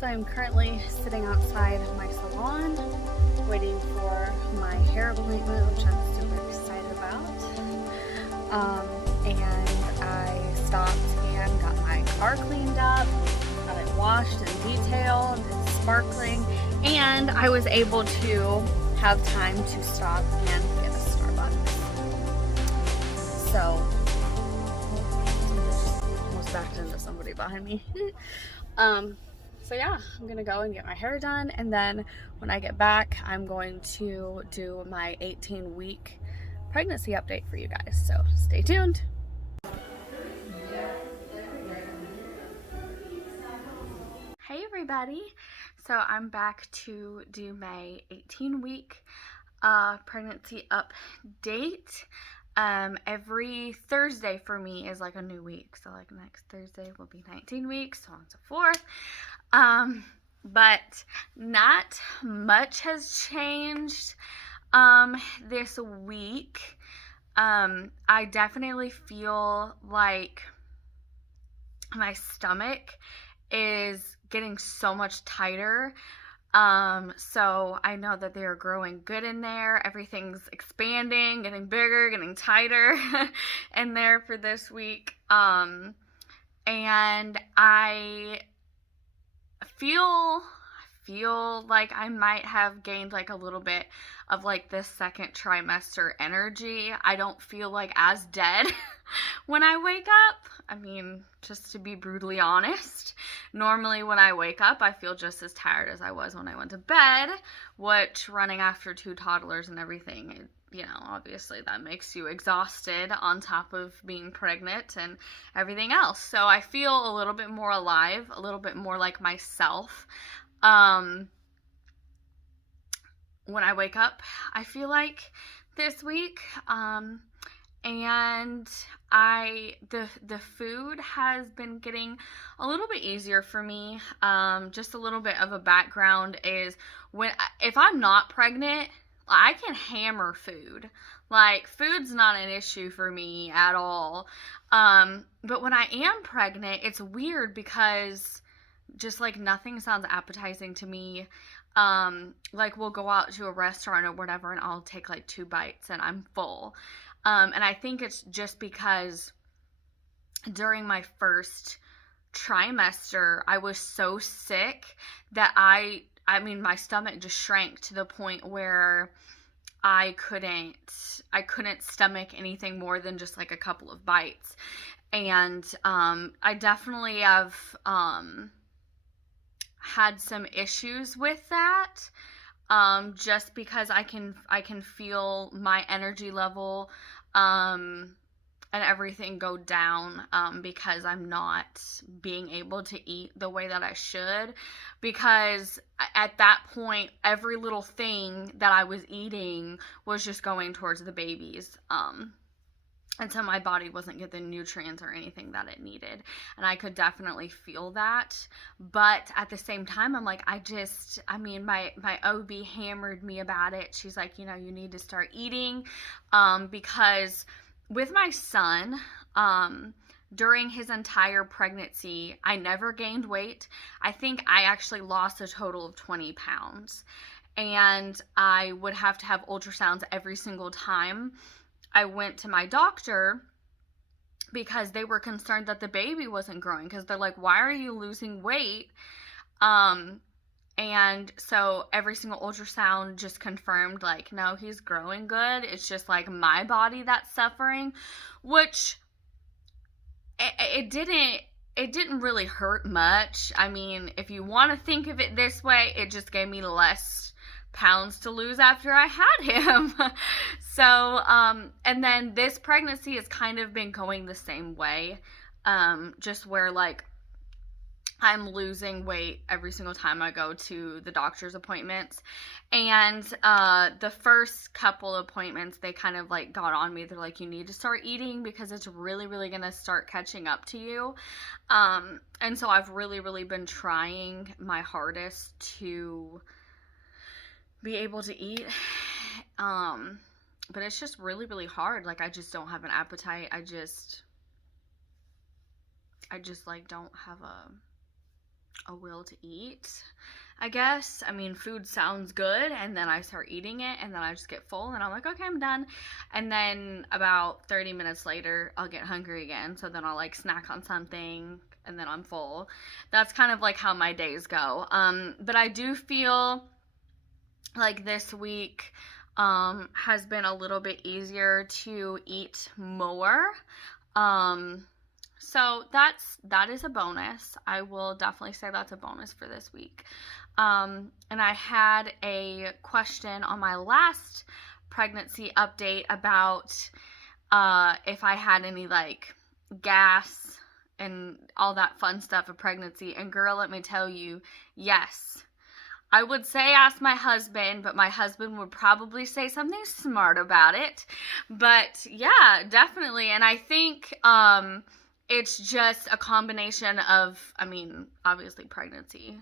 So I'm currently sitting outside my salon waiting for my hair appointment, which I'm super excited about. And I stopped and got my car cleaned up, got it washed and detailed, it's sparkling, and I was able to have time to stop and get a Starbucks. So, almost backed into somebody behind me. So yeah, I'm gonna go and get my hair done, and then when I get back, I'm going to do my 18-week pregnancy update for you guys. So stay tuned. Hey everybody, so I'm back to do my 18-week pregnancy update. Every Thursday for me is like a new week, so like next Thursday will be 19 weeks, so on and so forth. But not much has changed this week. I definitely feel like my stomach is getting so much tighter. So I know that they're growing good in there. Everything's expanding, getting bigger, getting tighter in there for this week. And I feel like I might have gained like a little bit of like this second trimester energy. I don't feel like as dead when I wake up. I mean, just to be brutally honest, normally when I wake up, I feel just as tired as I was when I went to bed, which running after 2 toddlers and everything, you know, obviously that makes you exhausted on top of being pregnant and everything else. So I feel a little bit more alive, a little bit more like myself. When I wake up, I feel like this week, and the food has been getting a little bit easier for me. Just a little bit of a background is if I'm not pregnant, I can hammer food. Like, food's not an issue for me at all. But when I am pregnant, it's weird because just like nothing sounds appetizing to me. Like we'll go out to a restaurant or whatever and I'll take like 2 bites and I'm full. And I think it's just because during my first trimester, I was so sick that I mean, my stomach just shrank to the point where I couldn't stomach anything more than just like a couple of bites. And I definitely have had some issues with that, just because I can feel my energy level and everything go down, because I'm not being able to eat the way that I should, because at that point every little thing that I was eating was just going towards the babies, and so my body wasn't getting the nutrients or anything that it needed. And I could definitely feel that. But at the same time, I'm like, my OB hammered me about it. She's like, you know, you need to start eating. Because with my son, during his entire pregnancy, I never gained weight. I think I actually lost a total of 20 pounds. And I would have to have ultrasounds every single time I went to my doctor, because they were concerned that the baby wasn't growing, because they're like, why are you losing weight? And so every single ultrasound just confirmed, like, no, he's growing good. It's just like my body that's suffering, which it didn't really hurt much. I mean, if you want to think of it this way, it just gave me less pounds to lose after I had him. So, and then this pregnancy has kind of been going the same way, just where like I'm losing weight every single time I go to the doctor's appointments. And the first couple appointments, they kind of like got on me. They're like, you need to start eating because it's really, really going to start catching up to you. And so I've really, really been trying my hardest to be able to eat. But it's just really, really hard. Like, I just don't have an appetite. I just like don't have a will to eat, I guess. I mean, food sounds good, and then I start eating it, and then I just get full, and I'm like, okay, I'm done. And then about 30 minutes later, I'll get hungry again, so then I'll like snack on something, and then I'm full. That's kind of like how my days go. But I do feel like this week has been a little bit easier to eat more. Um, so that is a bonus. I will definitely say that's a bonus for this week. And I had a question on my last pregnancy update about if I had any like gas and all that fun stuff of pregnancy. And girl, let me tell you, yes. I would say ask my husband, but my husband would probably say something smart about it. But yeah, definitely. And I think it's just a combination of, I mean, obviously pregnancy.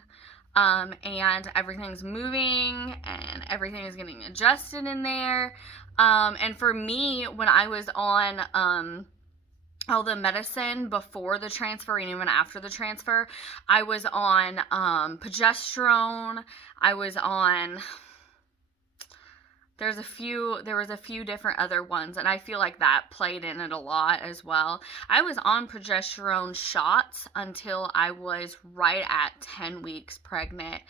And everything's moving and everything is getting adjusted in there. And for me, when I was on all the medicine before the transfer and even after the transfer, I was on progesterone. I was on, there was a few different other ones, and I feel like that played in it a lot as well. I was on progesterone shots until I was right at 10 weeks pregnant.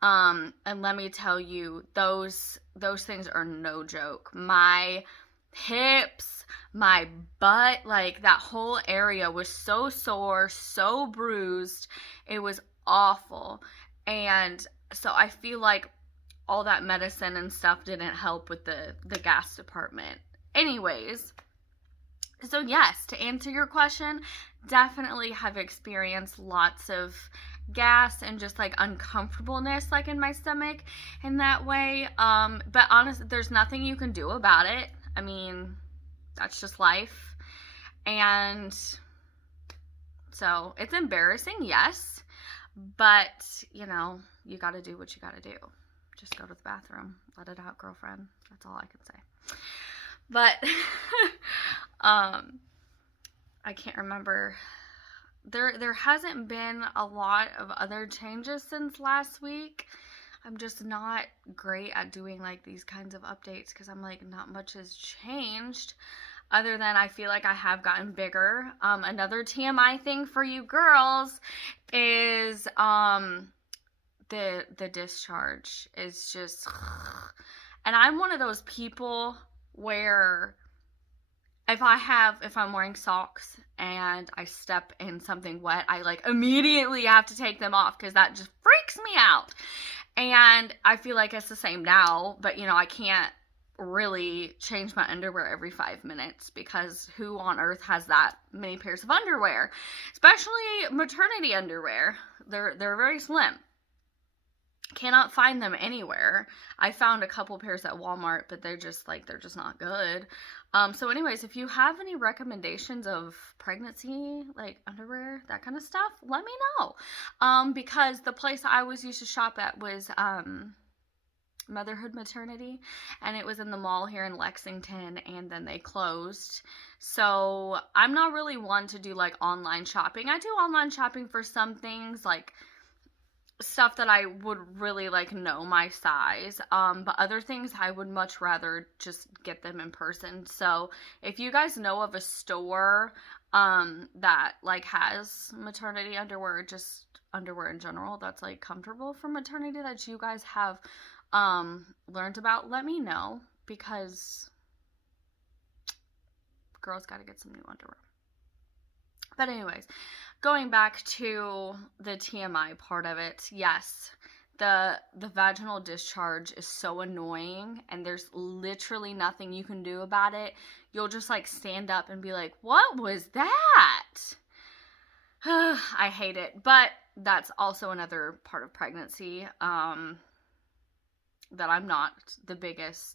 And let me tell you, those things are no joke. My hips, my butt, like that whole area was so sore, so bruised. It was awful. And so I feel like all that medicine and stuff didn't help with the gas department. Anyways, so yes, to answer your question, definitely have experienced lots of gas and just like uncomfortableness like in my stomach in that way. But honestly, there's nothing you can do about it. I mean, that's just life. And so it's embarrassing, yes, but you know, you got to do what you got to do. Just go to the bathroom, let it out, girlfriend. That's all I can say. But I can't remember. There hasn't been a lot of other changes since last week. I'm just not great at doing like these kinds of updates because I'm like, not much has changed other than I feel like I have gotten bigger. Another TMI thing for you girls is the discharge is just, and I'm one of those people where if I'm wearing socks and I step in something wet, I like immediately have to take them off because that just freaks me out. And I feel like it's the same now, but you know, I can't really change my underwear every 5 minutes because who on earth has that many pairs of underwear? Especially maternity underwear. They're very slim. Cannot find them anywhere. I found a couple pairs at Walmart, but they're just not good. So anyways, if you have any recommendations of pregnancy, like underwear, that kind of stuff, let me know. Because the place I always used to shop at was Motherhood Maternity, and it was in the mall here in Lexington, and then they closed. So I'm not really one to do like online shopping. I do online shopping for some things, like stuff that I would really like know my size, but other things I would much rather just get them in person. So if you guys know of a store that like has maternity underwear, just underwear in general that's like comfortable for maternity that you guys have learned about, let me know, because girls got to get some new underwear. But anyways, going back to the TMI part of it, yes, the vaginal discharge is so annoying, and there's literally nothing you can do about it. You'll just like stand up and be like, what was that? I hate it, but that's also another part of pregnancy that I'm not the biggest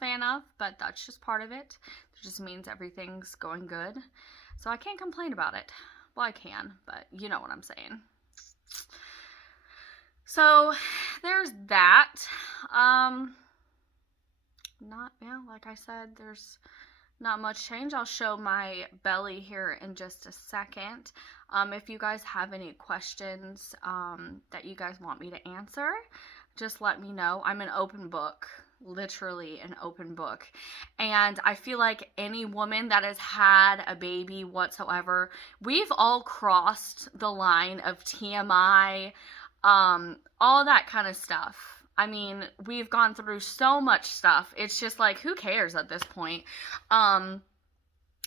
fan of, but that's just part of it. It just means everything's going good. So I can't complain about it. Well, I can, but you know what I'm saying. So there's that. Like I said, there's not much change. I'll show my belly here in just a second. If you guys have any questions that you guys want me to answer, just let me know. I'm an open book, literally an open book. And I feel like any woman that has had a baby whatsoever, we've all crossed the line of TMI, all that kind of stuff. I mean, we've gone through so much stuff. It's just like, who cares at this point? And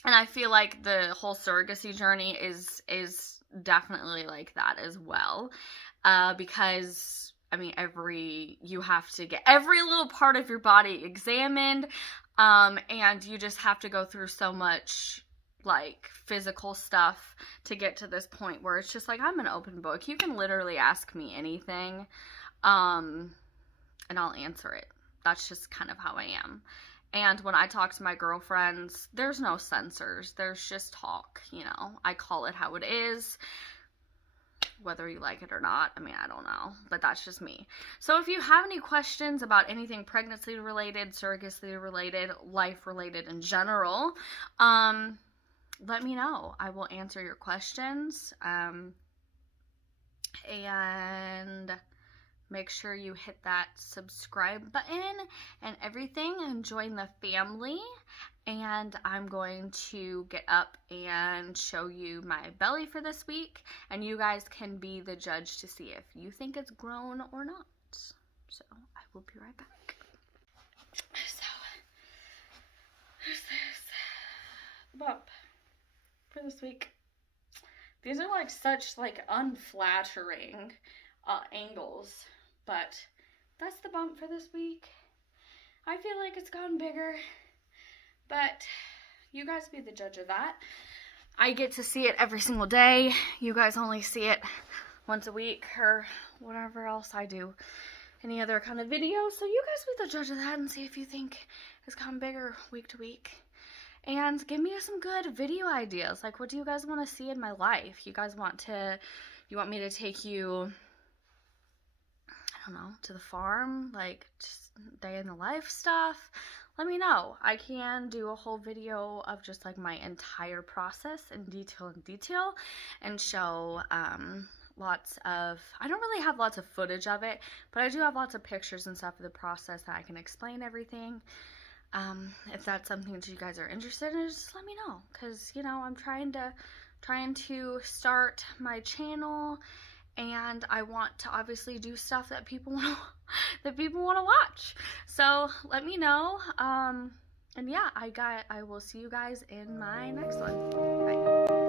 I feel like the whole surrogacy journey is definitely like that as well. Because I mean, you have to get every little part of your body examined, and you just have to go through so much like physical stuff to get to this point where it's just like, I'm an open book. You can literally ask me anything, and I'll answer it. That's just kind of how I am. And when I talk to my girlfriends, there's no censors. There's just talk, you know. I call it how it is. Whether you like it or not, I mean, I don't know, but that's just me. So if you have any questions about anything pregnancy related, surrogacy related, life related in general, let me know. I will answer your questions. And make sure you hit that subscribe button and everything and join the family. And I'm going to get up and show you my belly for this week, and you guys can be the judge to see if you think it's grown or not. So I will be right back. So this is the bump for this week. These are like such like unflattering angles, but that's the bump for this week. I feel like it's gotten bigger, but you guys be the judge of that. I get to see it every single day. You guys only see it once a week or whatever else I do. Any other kind of video. So you guys be the judge of that and see if you think it's gotten bigger week to week. And give me some good video ideas. Like, what do you guys want to see in my life? You guys want me to take you, I don't know, to the farm? Like, just day in the life stuff? Let me know. I can do a whole video of just like my entire process in detail and show lots of, I don't really have lots of footage of it, but I do have lots of pictures and stuff of the process that I can explain everything. If that's something that you guys are interested in, just let me know, because you know, I'm trying to start my channel, and I want to obviously do stuff that people want to watch. So let me know. And yeah, I will see you guys in my next one. Bye.